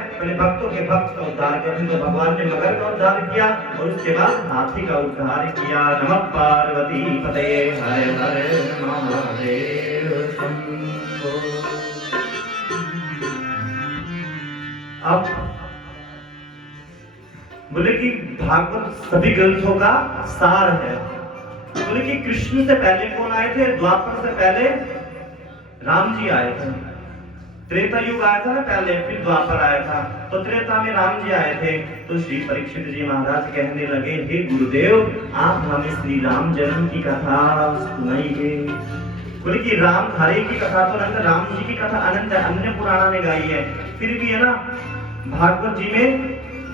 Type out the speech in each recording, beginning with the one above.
अपने भक्तों के भक्त का उद्धार करने तो भगवान ने मगर का उद्धार किया और उसके बाद हाथी का उद्धार किया। नमः पार्वती पतये हरे हरे महादेव शंभो। अब बोले कि भागवत सभी ग्रंथों का सार है। बोले कि कृष्ण से पहले कौन आए थे? द्वापर से पहले राम जी आए थे। त्रेता युग आया था ना पहले, फिर द्वापर आया था। तो त्रेता में राम जी आए थे। तो श्री परीक्षित जी महाराज कहने लगे, हे गुरुदेव, आप हमें श्री राम जन्म की कथा सुनाइए। बोले कि राम हरे की कथा तो अनंत, राम जी की कथा अनंत अन्य पुराणा ने गाई है। फिर भी है ना, भागवत जी में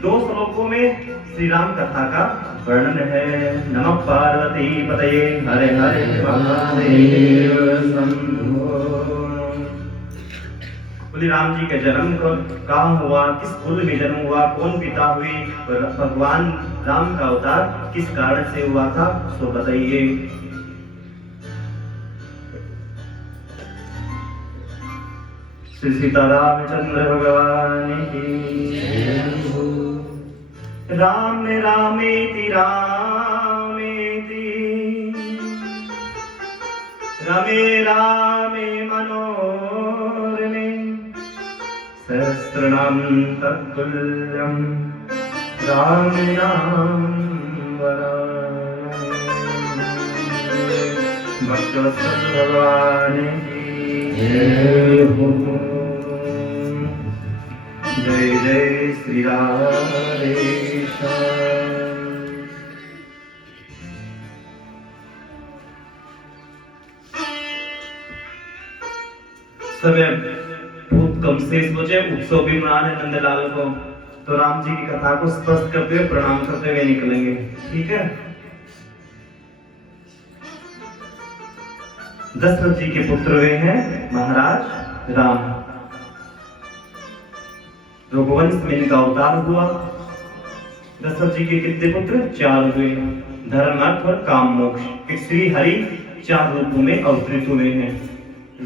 2 श्लोकों में श्री राम कथा का वर्णन है। नमः पार्वती पतये हरे हरे महादेव शंभो। बोले राम जी का जन्म कहाँ हुआ, किस कुल में जन्म हुआ, कौन पिता हुई, भगवान राम का अवतार किस कारण से हुआ था, तो बताइए। श्री सीतारामचंद्र भगवान की राम रामेति रामेति रमे रामे मनोरमे सहस्रनाम तत्तुल्यं राम नाम वरानने। भक्तवत्सल भगवान की जय हो। जय जय श्री राधे श्याम। समय बहुत कम से सोचे उत्सव भी मनाने नंदलाल को, तो राम जी की कथा को स्पष्ट करते हुए प्रणाम करते हुए निकलेंगे, ठीक है। दशरथ जी के पुत्र वे हैं महाराज राम। रघुवंश में इनका अवतार हुआ। दशरथ जी के कितने पुत्र? 4 हुए, धर्म अर्थ और काम मोक्ष। श्री हरि 4 रूपों में अवतरित हुए हैं।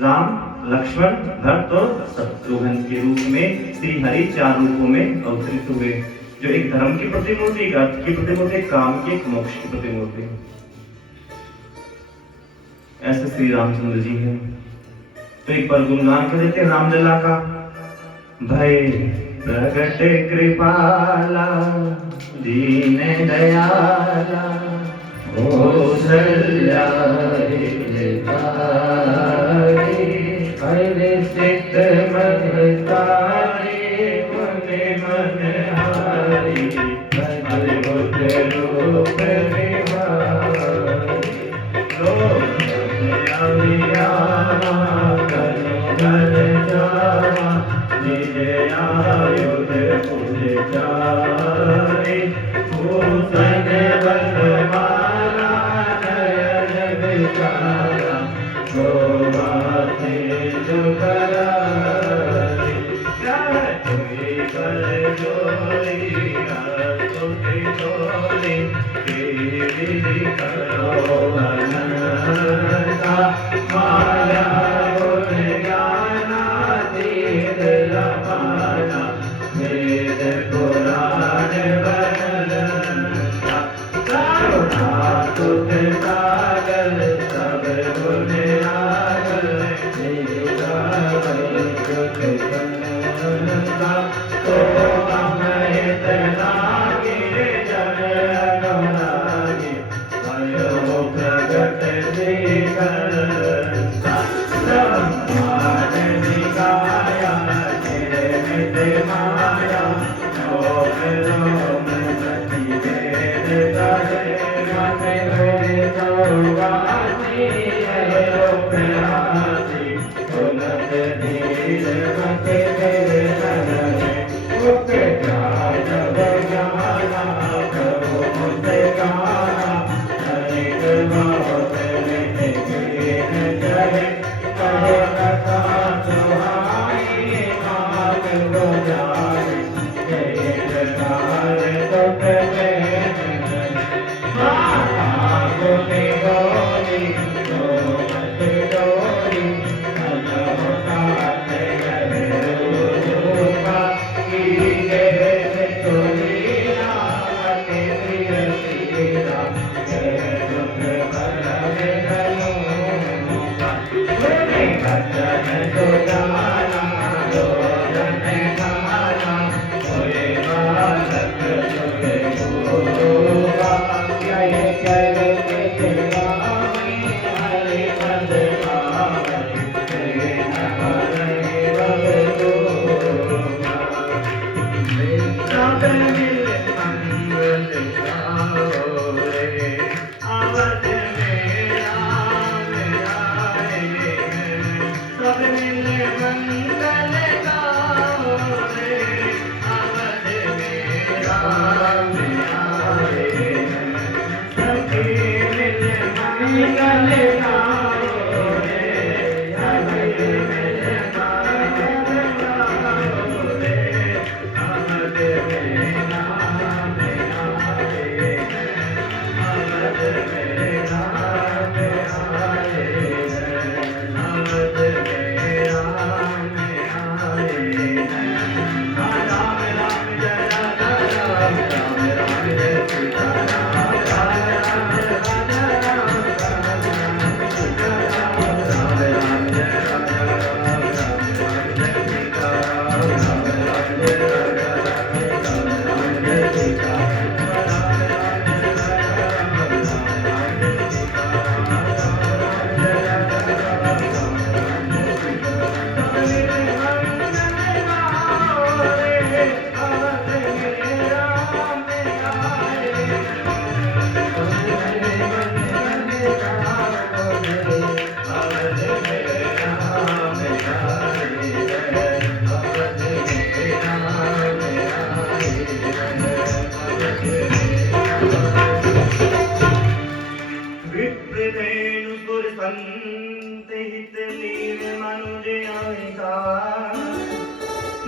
राम, लक्ष्मण, भरत और शत्रुघ्न के रूप में श्री हरि 4 रूपों में अवतरित हुए, जो एक धर्म की प्रतिमूर्ति, एक अर्थ की प्रतिमूर्ति, एक काम की, एक मोक्ष की प्रतिमूर्ति। ऐसे श्री रामचंद्र जी हैं। तो एक बार गुणगान कर देते हैं रामलला का। भय प्रगट कृपाला दीन दयाला कौसल्या हर्षित महतारी मने मनहारी अद्भुत रूप निहारी आयुध पुजारी भूषण बलवाना नयन विचारा शोभा तेजु करारी। जय कर जोरी स्तुति तोरी तेरी करो अनंता माया गुण ज्ञाना तीर लपाना वेद पुराण बनता करुणा तुझ सागर सब गुण आगर तेरा वैकुंठ बनता तो अमृत लागे जन अनुरागे भयो प्रगट श्रीकरता ब्रह्मांड निकाया निर्मित माया लोक लोक सती वेद करे मन वेदो वासी है उपरासी उन्नत धीर मत तेरे नरने उपजाय ज्ञाना प्रभु मुझे गाना अनेक बहुत निहित जय कहे कथा सुहाई माग को जाए जय जयकार दुख में माता गुनि गोरी सोमत डोरी अनहोता रूपा की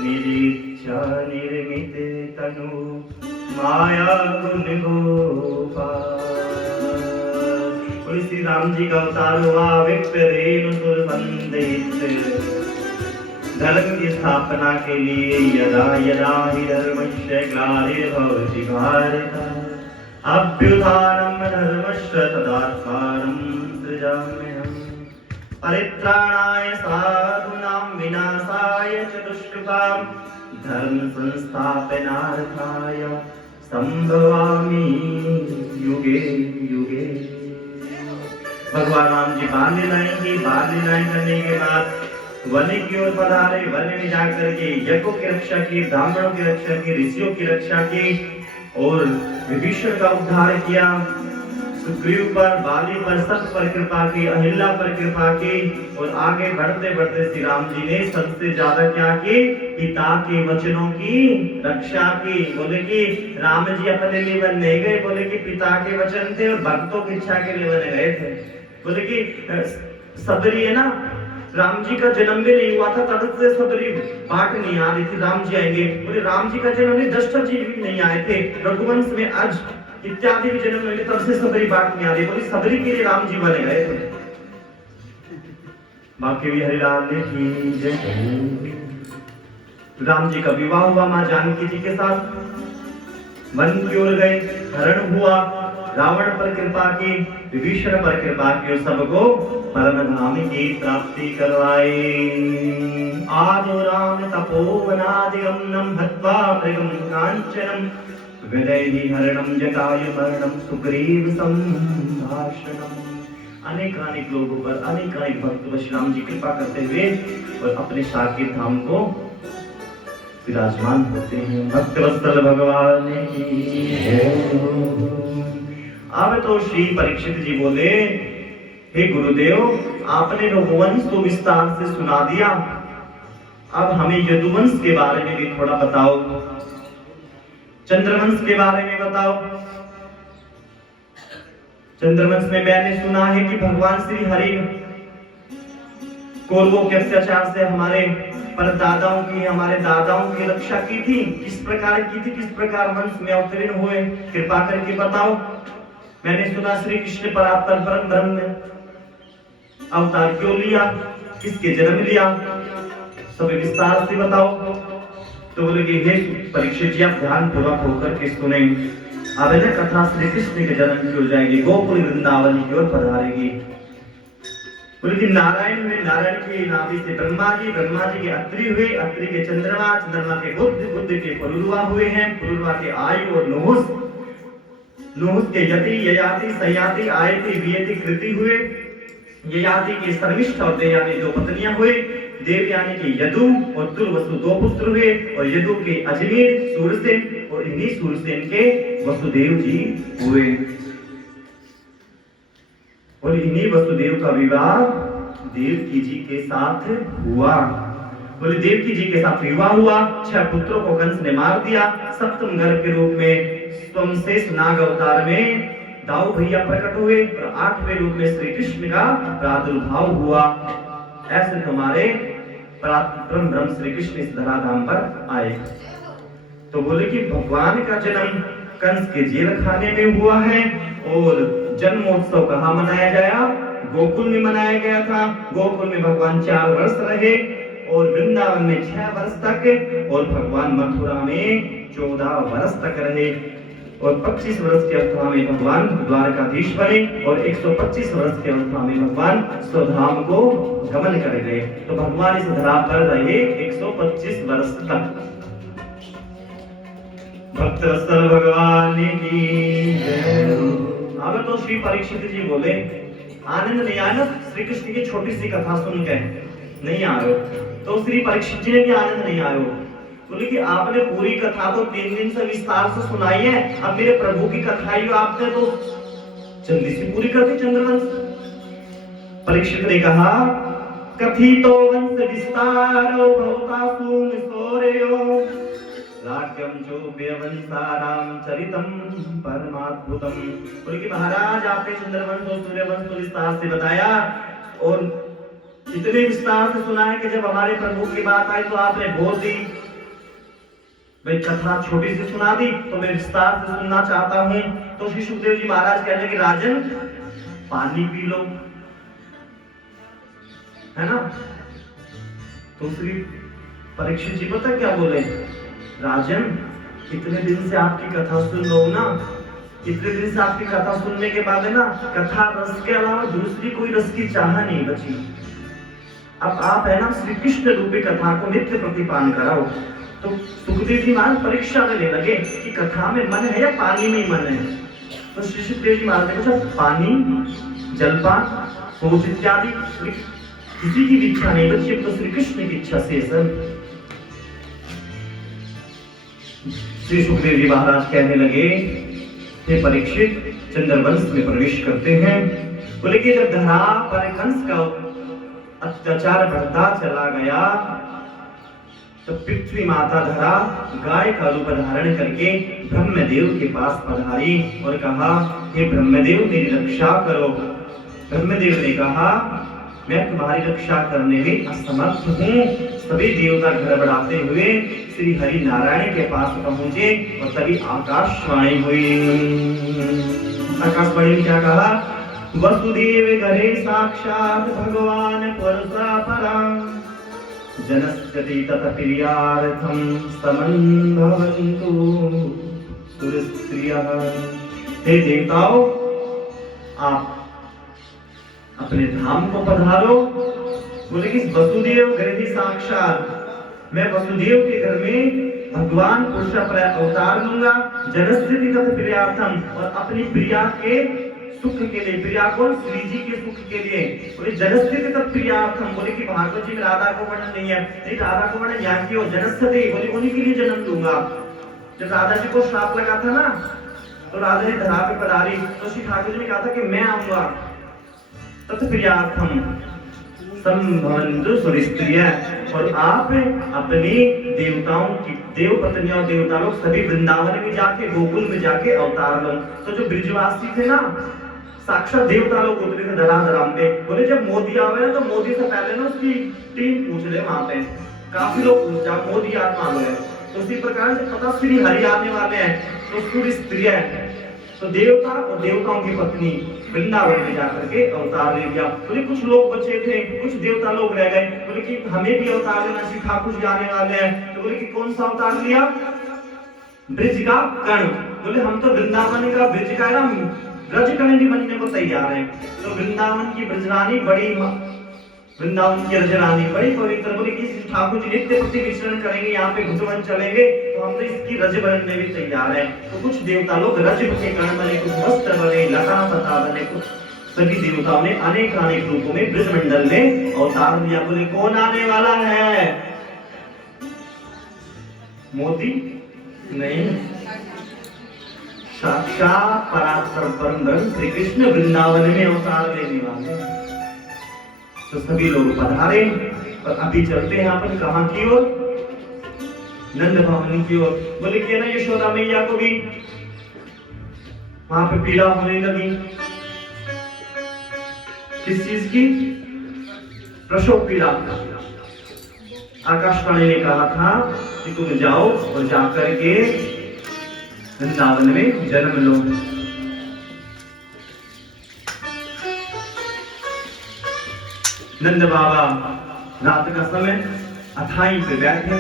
निज इच्छा निर्मित तनु माया गुण गोपाल। श्री राम जी का अवतार हुआ विप्रेन सुर संदेश धर्म की स्थापना के लिए। यदा यदा हि धर्मस्य ग्लानिर्भवति भारत अभ्युत्थानं धर्मस्य तदात्मानं सृजाम्यहम्। परित्राणाय साधूनां विनाशाय च दुष्कृतां धर्म संस्थापनार्थाय संभवामि युगे युगे। भगवान राम जी बाल लीलाएं की, बाल लीलाएं करने के बाद वन की ओर पधारे। वन में जाकर के यज्ञों की रक्षा की, ब्राह्मणों की रक्षा की, ऋषियों की रक्षा की और विभीषण का उद्धार किया। सुग्रीव पर, बाली पर, सब पर कृपा की, अहिल्या पर कृपा की और आगे बढ़ते बढ़ते श्री राम जी ने सबसे ज्यादा क्या की? पिता के वचनों की रक्षा की। बोले कि राम जी अपने लिए वन नहीं गए, बोले कि पिता के वचन थे और भक्तों की इच्छा के लिए वन गए थे। बोले कि सबरी है ना, राम जी का जन्म भी नहीं हुआ था तब से सबरी बात नहीं आ रही थी राम जी आएंगे। बोले राम जी का जन्म नहीं, दशरथ जी भी नहीं आए थे, रघुवंश में आज इत्यादि भी जन्म नहीं, तब से सबरी बात नहीं आ रही। बोले सबरी के लिए राम जी बने गए थे। बाकी भी हरिलाल की जय। राम जी का विवाह हुआ मां जानकी जी के साथ। वन की ओर गए, हरण हुआ, रावण पर कृपा की, विभीषण पर कृपा की और सबको परम धाम की प्राप्ति करवाई। आदो राम तपोवनादिगमनं हत्वा मृगं कांचनं विदैहि हरणं जटायु मरणं सुग्रीव संभाषणम्। अनेक लोगों पर अनेक भक्त श्री राम जी कृपा करते हुए और अपने साकेत धाम को विराजमान होते हैं। भक्त वत्सल भगवान की जय। अब तो श्री परीक्षित जी बोले, हे गुरुदेव आपने रघुवंश तो विस्तार से सुना दिया, अब हमें यदुवंश के बारे में भी थोड़ा बताओ, चंद्रवंश के बारे में बताओ। चंद्रवंश में मैंने सुना है कि भगवान श्री हरि कौरवों के अत्याचार से हमारे परदादाओं की, हमारे दादाओं की रक्षा की थी। किस प्रकार की थी, किस प्रकार वंश में अवतीर्ण हुए, कृपा करके बताओ। मैंने सुना श्री कृष्ण परम ब्रह्म ने अवतार क्यों लिया, किसके जन्म लिया, सब विस्तार से बताओ। तो बोले कि हे परीक्षित जी आप ध्यान पूर्वक होकर के सुने। अब न कथा श्री कृष्ण के जन्म की हो जाएगी, गोकुल वृंदावन की ओर पधारेगी। बोले कि नारायण हुए, नारायण के नाभि से ब्रह्मा जी के अत्रि हुए, अत्रि के चंद्रमा, चंद्रमा के बुध, बुध के पुरुरवा हुए हैं, पुरुरवा के आयु और नहुस, नहुस के यति, ययाति, सयाति, आयति, वियति, कृति हुए। ययाति के शर्मिष्ठ और देवयानी दो पत्नियां हुए। देवयानी के यदु और दुर्वसु दो पुत्र हुए और यदु के अजमेर, सूरसेन और इन्हीं सूरसेन के वसुदेव जी हुए। और इन्हीं वसुदेव का विवाह देवकी जी के साथ हुआ। बोले देवकी जी के साथ विवाह हुआ। 6 पुत्रों को कंस ने मार दिया। सप्तम गर्भ के रूप में स्वयंशेष नाग अवतार में दाऊ भैया प्रकट हुए और 8वें रूप में श्री कृष्ण का प्रादुर्भाव हुआ। ऐसे हमारे परम ब्रह्म श्री कृष्ण इस धराधाम पर आए। तो बोले कि भगवान का जन्म कंस के जेल खाने में हुआ है और जन्मोत्सव कहाँ मनाया गया? गोकुल में मनाया गया था। गोकुल में भगवान 4 वर्ष रहे और वृंदावन में 6 वर्ष तक और भगवान मथुरा में 14 वर्ष तक रहे और 25 वर्ष के अवस्था में भगवान द्वारकाधीश बने और 125 वर्ष के अवस्था में भगवान स्वधाम को गमन कर गए। तो भगवान इस धरा पर रहे 125 वर्ष तक। भक्त वत्सल भगवान की जय। अब तो श्री परीक्षित जी बोले आनंद नहीं आया ना श्री कृष्ण की छोटी सी कथा सुन के, नहीं आयो। तो श्री परीक्षित जी ने भी आनंद नहीं आयो। बोले कि आपने पूरी कथा तो 3 दिन से विस्तार से सुनाई है, अब मेरे प्रभु की कथा ही आपने तो जल्दी से पूरी कर दी चंद्रवंश। परीक्षित ने कहा कथितो वंश विस्तारो भवतासु मिसोरेयो राज्यम चोप्य वंशानाम चरितम परमाद्भुतम। बोले कि महाराज आपने चंद्रवंश और सूर्यवंश को विस्तार से बताया और इतने विस्तार से सुना है कि जब हमारे प्रभु की बात आई तो आपने बोल दी भाई कथा छोटी सी सुना दी तो मैं विस्तार से सुनना चाहता हूं। तो श्री सुखदेव जी महाराज कहने कि राजन पानी पी लो, है ना। तो श्री परीक्षित जी पता क्या बोले, राजन इतने दिन से आपकी कथा सुन लो ना, इतने दिन से आपकी कथा सुनने के बाद है ना, कथा रस के अलावा दूसरी कोई रस की चाह नहीं बची। अब आप है ना श्री कृष्ण रूपी कथा को नित्य प्रतिपान कराओ। तो सुखदेव जी महाराज परीक्षा लेने लगे कि कथा में मन है या पानी में मन है। तो श्री सुखदेव जी महाराज ने पूछा पानी, जलपान, भोज इत्यादि किसी की इच्छा नहीं बची, तो श्री कृष्ण की इच्छा से सब। श्री सुखदेव जी महाराज कहने लगे, हे परीक्षित, चंद्रवंश में प्रवेश करते हैं। बोले कि जब धरा पर कंस का अत्याचार बढ़ता चला गया तो पृथ्वी माता धरा गाय का रूप धारण करके ब्रह्मदेव के पास पधारी और कहा, हे ब्रह्मदेव मेरी रक्षा करो। ब्रह्मदेव ने कहा, मैं तुम्हारी रक्षा करने में असमर्थ हूँ। सभी देवता घर बढ़ाते हुए श्री हरि नारायण के पास पहुंचे और तभी आकाशवाणी हुई। आकाशवाणी में क्या कहा, वसुदेव करे साक्षात भगवान परशुराम, जनस्यति तत प्रियार्थम समं भवन्तु सुरस्त्रियः। हे देवताओं, आप अपने धाम को पधारो। बोले कि वसुदेव घर साक्षात, मैं वसुदेव के घर में भगवान पुरुष अवतार लूंगा। जनस्यति तत प्रियार्थम, और अपनी प्रिया के सुख के लिए, प्रिया को श्री जी के सुख के लिए। बोले जनस्थित तत्प्रियार्थम, बोले कि भागवत जी में राधा को वर्णन नहीं है, नहीं राधा को वर्णन यहाँ की हो। जनस्थित बोले उन्हीं के लिए जन्म दूंगा। जब राधा जी को श्राप लगा था ना, तो राधा जी धरा पे पधारी, तो श्री ठाकुर जी ने कहा था कि मैं आऊंगा। तत्प्रियार्थम संभवन्तु सुरस्त्रिय, और आप अपनी देवताओं की देव पत्नियां और देवता लोग सभी वृंदावन में जाके, गोकुल में जाके अवतार लो। तो जो ब्रिजवासी थे ना, साक्षात देवता लोग उतरे थे धराधाम पे। बोले जब मोदी आवे ना, तो मोदी से पहले ना उसकी टीम पूछ ले, वहां पे काफी लोग पूछ जा मोदी आत्मा है। तो उसी प्रकार से पता श्री हरि आने वाले हैं, तो सूर्य स्त्री है। तो देवता और देवताओं की पत्नी वृंदावन में जाकर के अवतार ले लिया। बोले कुछ लोग बचे थे, कुछ देवता लोग रह गए। बोले कि हमें भी अवतार लेना, श्री ठाकुर जी आने वाले हैं। तो बोले कि कौन सा अवतार लिया, ब्रिज का कर्ण। बोले हम तो वृंदावन का ब्रिज का ना ब्रज कर्ण भी बनने को तैयार है। तो वृंदावन की ब्रजरानी बड़ी, वृंदावन की ब्रजरानी बड़ी पवित्र। बोले कि ठाकुर जी नित्य प्रति विचरण करेंगे, यहाँ पे घुटवन चलेंगे, तो हम तो इसकी रज बनने भी तैयार है। तो कुछ देवता लोग रज के कर्ण बने, कुछ वस्त्र बने, लता पता बने, कुछ सभी देवताओं ने अनेक अनेक रूपों में ब्रजमंडल में अवतार लिया। बोले कौन आने वाला है, मोदी नहीं, साक्षात परात्पर परम ब्रह्म श्री कृष्ण वृंदावन में अवतार लेने वाले। तो सभी लोग पधारे और अभी चलते हैं अपन कहां की ओर, नंद भवन की ओर। बोले कि ना यशोदा मैया को भी वहां पे पीड़ा होने लगी। किस चीज की, प्रसव पीड़ा। आकाशवाणी ने कहा था कि तुम जाओ और जाकर के वृंदावन में जन्म लो। नंद बाबा रात का समय अथाई पे बैठे,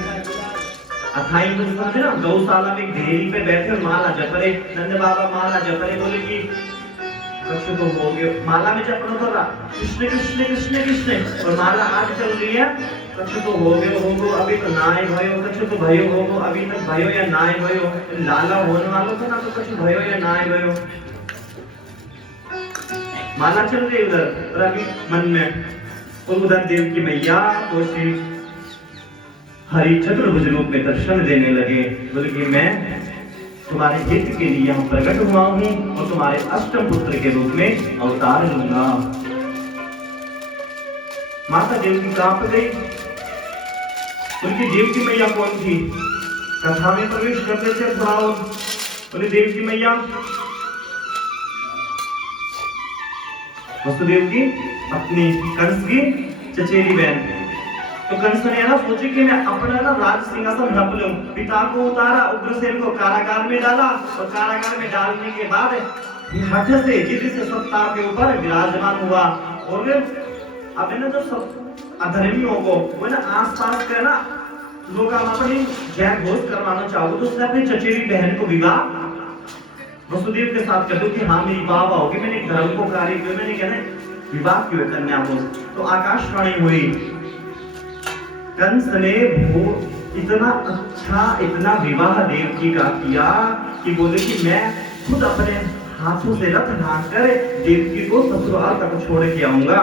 अथाई को समझे ना, गौशाला में ढेरी पे बैठे माला जप रहे। नंद बाबा माला जप रहे। बोले कि कछु तो हो गए, माला में जप रहा कृष्ण कृष्ण कृष्ण कृष्ण, और माला आगे चल रही है, कछु तो हो गयो अभी तो नाय भयो, कछु तो भयो हो अभी तक भयो या नाय भयो। लाला होने वालों था ना, तो कछु भयो या नाय भयो। माला चल रही उधर और अभी मन में, और उधर देव की मैया तो श्री हरि चतुर्भुज रूप में दर्शन देने लगे। बोले कि मैं तुम्हारे हित के लिए यहाँ प्रकट हुआ हूँ और तुम्हारे अष्टम पुत्र के रूप में अवतार लूंगा। माता देवकी कांप गई। उनकी देवकी मैया कौन थी, कथा में प्रवेश करते थे थोड़ा। बोले देवकी मैया वसुदेव की अपनी कंस की चचेरी बहन। तो कंस ने ना सोची कि मैं अपना ना राज सिंहासन हड़प लूं। पिता को उतारा, उग्रसेन को कारागार में डाला और कारागार में डालने के बाद हठ से जिद से सत्ता के ऊपर विराजमान हुआ। और अब है ना जो सब अधर्मियों को वो ना आसपास का ना लोग अपनी जय घोष करवाना चाहो तो उसने अपनी चचेरी बहन को विवाह वसुदेव के साथ कर दो कि हाँ मेरी बाबा होगी, मैंने धर्म को कार्य किया, मैंने कहना विवाह क्यों कन्या को। तो आकाशवाणी हुई, कंस ने इतना अच्छा इतना विवाह देवकी का किया कि बोले कि मैं खुद अपने हाथों से रथ ढांक कर देवकी को ससुराल तक छोड़ के आऊंगा।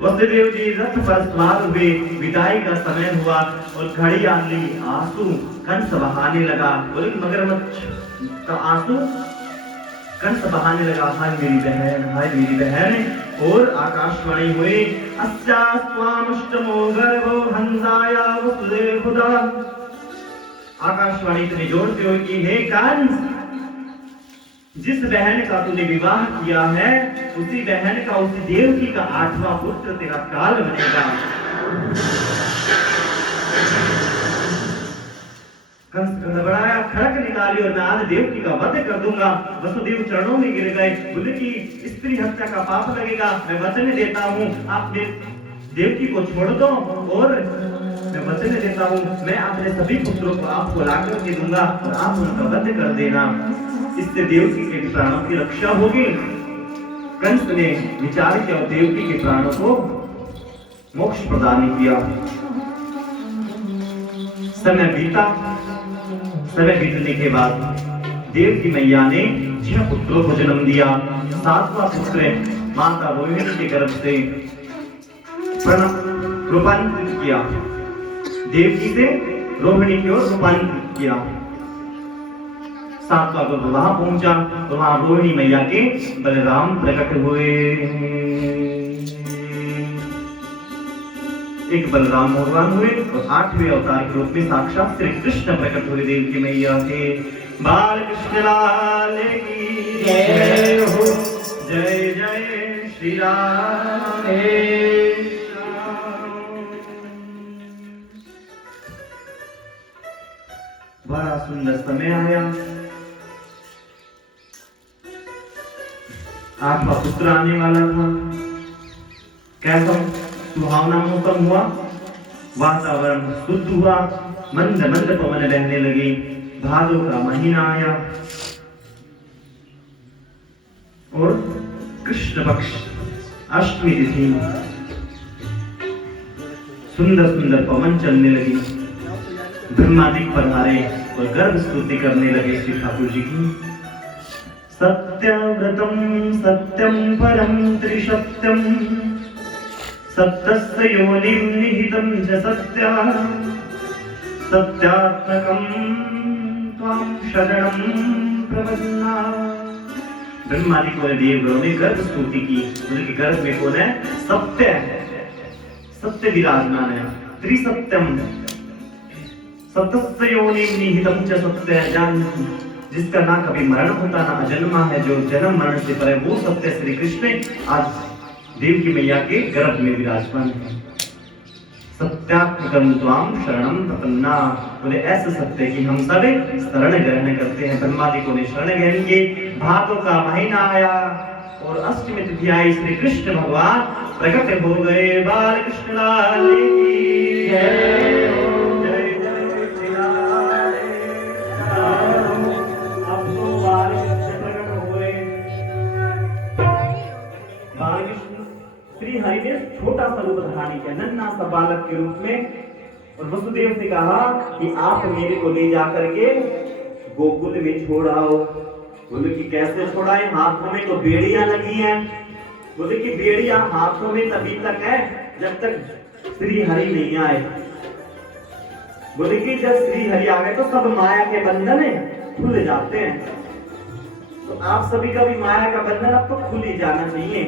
वसुदेव जी रथ पर सवार हुए, विदाई का समय हुआ और घड़ी आ ली, आंसू कंस बहाने लगा। बोले मगरमच्छ का आंसू कंस बहाने लगा, हाय मेरी बहन, हाय मेरी बहन। और आकाशवाणी हुई, अस्यास्त्वामष्टमो गर्भो हंसाया वसुदेव खुदा। आकाशवाणी इतनी जोर से हुई कि हे कंस, जिस बहन का तूने विवाह किया है उसी बहन का, उसी देवकी का 8वां पुत्र तेरा काल बनेगा। कंस गड़बड़ाया, खड़क निकाली और मैं आज देवकी का वध कर दूंगा। वसुदेव चरणों में गिर गए, बोले कि स्त्री हत्या का पाप लगेगा, मैं वचन देता हूँ आप देवकी को छोड़ दो और मैं वचन देता हूँ मैं अपने सभी पुत्रों को आपको लाकर के दूंगा और आप उनका वध कर देना, इससे देवकी के प्राणों की रक्षा होगी। कंस ने विचार किया और देवकी के प्राणों को मोक्ष प्रदान किया। समय बीता, समय बीतने के बाद देवकी मैया ने 6 पुत्रों को जन्म दिया। 7वां पुत्र माता रोहिणी के गर्भ से रूपांतरित किया, देवकी से रोहिणी की ओर रूपांतरित किया। 7वां को वहां पहुंचा तो वहां रोहिणी मैया के बलराम प्रकट हुए। एक बलराम भगवान हुए और 8वें अवतार के रूप में साक्षात श्री कृष्ण प्रकट हुए देवकी मैया के। बाल कृष्ण लाल की जय हो, जय जय श्री राम। बड़ा सुंदर समय आया, 8वां पुत्र आने वाला था। कैसा सुहावना मौसम हुआ, वातावरण शुद्ध हुआ, मंद मंद पवन बहने लगी। भादों का महीना आया और कृष्ण पक्ष अष्टमी तिथि, सुंदर सुंदर पवन चलने लगी। ब्रह्मादि पधारे और गर्भ स्तुति करने लगे श्री ठाकुर जी की। सत्यव्रतम सत्यम परम त्रिसत्यम, सत्यस्य योनिं निहितं च सत्यः, सत्यात्मकं त्वां शरणं प्रपन्नामि। ब्रह्मादि को देवगणों ने गर्भ स्तुति की, उनके गर्भ में कौन है? सत्य, सत्य विराजमान है। त्रिसत्यम, सत्यस्य योनिं निहितं च सत्यः, जान जिसका ना कभी मरण होता ना अजन्मा है, जो जन्म मरण से परे, वो सत्य श्री कृष्ण आज देवकी मैया के गर्भ में विराजमान है। सत्यात्मकं त्वां शरणं प्रपन्नामि, बोले ऐसे सत्य कि हम सब शरण ग्रहण करते हैं। ब्रह्मादि को ने शरण ग्रहण की। भादों का महीना आया और अष्टमी तिथि आई, श्री कृष्ण भगवान प्रकट हो गए। बाल कृष्ण लाल की जय। श्री हरि ने छोटा सा रूप धारण किया, नन्हा सा बालक के रूप में, और वसुदेव से कहा कि आप मेरे को ले जाकर के गोकुल में छोड़ाओ। बोले कि कैसे छोड़ाए? हाथों में तो बेड़ियां लगी हैं। बोले कि बेड़ियां हाथों में तभी तक है जब तक श्री हरि नहीं आए। बोले कि जब श्री हरि आ गए तो सब माया के बंधन खुल जाते हैं। तो आप सभी का भी माया का बंधन अब तो खुल ही जाना चाहिए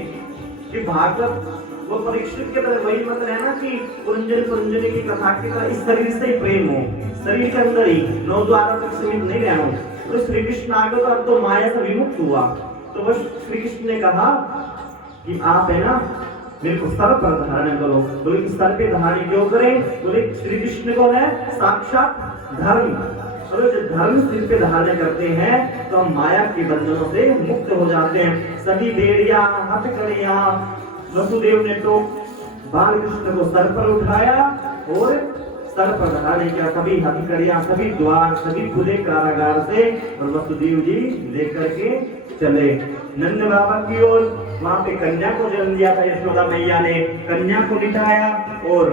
कि भागवत वो परीक्षित के तरह वही मत रहना कि पुरंजन पुरंजनी की कथा की तरह इस शरीर से ही प्रेम हो, शरीर के अंदर ही 9 द्वारों तक सीमित नहीं रहना। तो श्री कृष्ण आ गए तो अब तो माया से विमुक्त हुआ। तो बस श्री कृष्ण ने कहा कि आप है ना मेरे को सर पर धारण करो। बोले कि सर पे धारण क्यों करें? बोले श्री कृष्ण को है साक्षात धर्म। बोले जब धर्म सिर पे धारण करते हैं तो हम माया के बंधनों से मुक्त हो जाते हैं। सभी बेड़िया हथकड़ियां वसुदेव ने तो बाल कृष्ण को सर पर उठाया और सर पर धारण किया। सभी हथकड़ियां, सभी द्वार, सभी खुले कारागार से और वसुदेव जी लेकर के चले नंद बाबा की ओर। वहां पे कन्या को जन्म दिया था यशोदा मैया ने। कन्या को लिटाया और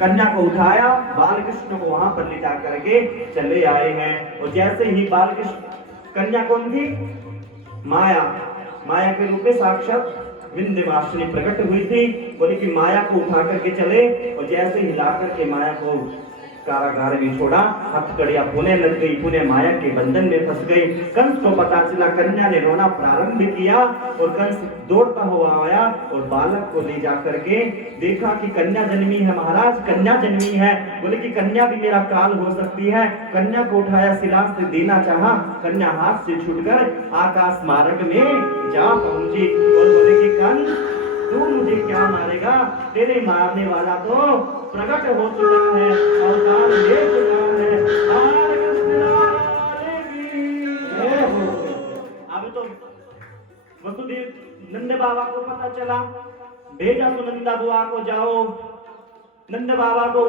कन्या को उठाया, बाल कृष्ण को वहां पर लिटा करके चले आए हैं। और जैसे ही बाल कृष्ण, कन्या कौन थी? माया। माया के रूप में साक्षात विंध्यवासिनी प्रकट हुई थी। बोले कि माया को उठा करके चले और जैसे हिला करके माया को कारागार में छोड़ा, हथकड़ियां पुनः लग गई, पुनः माया के बंधन में फंस गई। कंस को पता चला, कन्या ने रोना प्रारंभ किया और कंस दौड़ता हुआ आया और बालक को ले जा करके देखा कि कन्या जन्मी है महाराज, कन्या जन्मी है। बोले कि कन्या भी मेरा काल हो सकती है। कन्या को उठाया, शिला से देना चाहा, कन्या हाथ से छूटकर आकाश मार्ग में जा पहुंची और बोले कि कंस तू मुझे क्या मारेगा? तेरे मारने वाला तो प्रकट हो चुका है, अवतार ले चुका है। अब तो वसुदेव नंद बाबा को पता चला, भेजा तो नंदा बुआ को जाओ, नंद बाबा को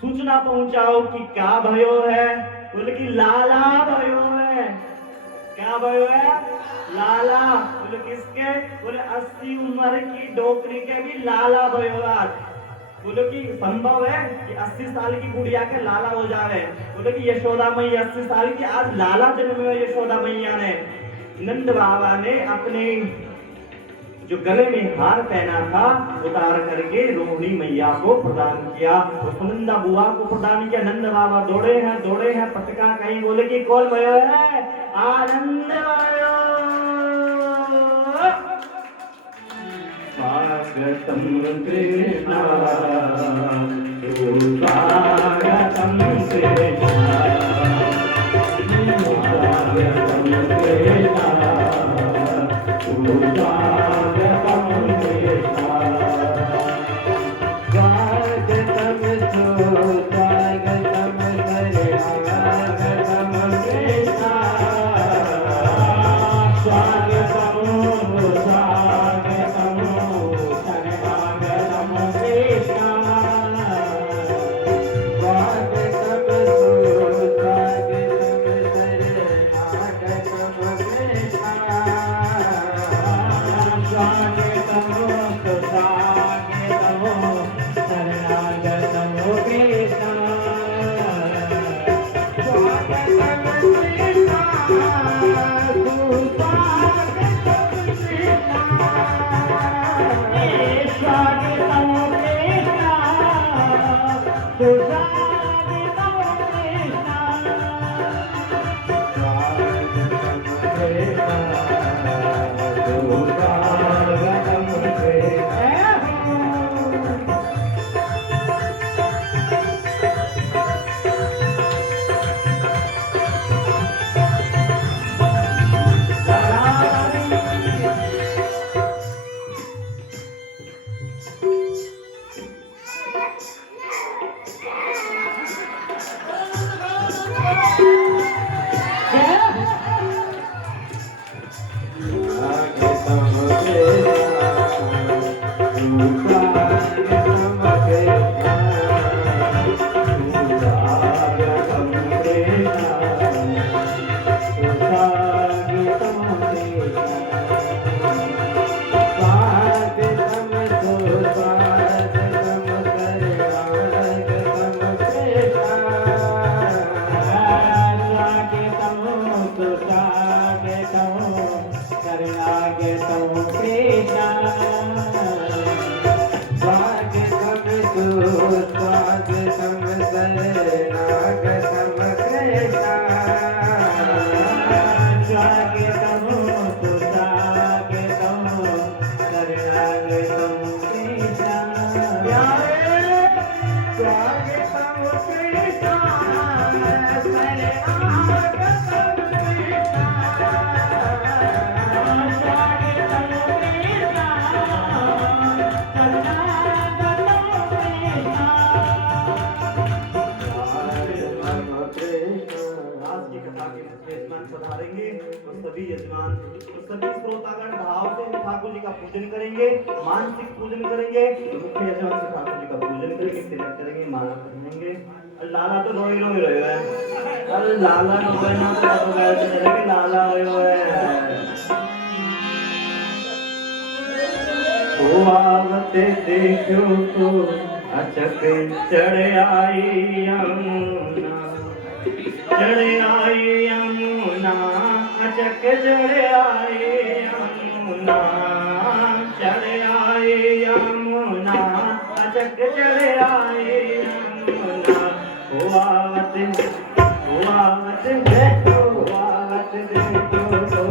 सूचना पहुंचाओ कि क्या भयो है। बोले कि लाला भयो है। क्या भयो है? लाला। बोले किसके? बोले 80 उम्र की डोकरी के भी लाला भयो आज। बोले कि संभव है कि 80 साल की गुड़िया के लाला हो जावे। बोले कि यशोदा मैया 80 साल की आज लाला जन्म हुआ यशोदा मैया ने। नंद बाबा ने अपने जो गले में हार पहना था उतार करके रोहिणी मैया को प्रदान किया और सुनंदा बुआ को प्रदान किया। नंद बाबा दौड़े हैं पटका कहीं। बोले कि कौन भयो है? आनंद स्वागतम कृष्णा स्वागतम कृष्णा स्वागतम यजमान पधारेंगे तो सभी यजमान तो सभी श्रोतागण भाव से ठाकुर जी का पूजन करेंगे, मानसिक पूजन करेंगे। मुख्य यजमान से ठाकुर जी का पूजन करेंगे, तिलक करेंगे, माला पहनेंगे। लाला तो रोई रोई रहे है, अरे लाला रोए ना तो चलेंगे, लाला रोए आवते देखो तो अचक चढ़ आई यमुना, चढ़ आई यमुना, अचक चढ़ आई यमुना, चढ़ आई यमुना, अचक चढ़ आई यमुना। आवत देखो, आवत देखो तो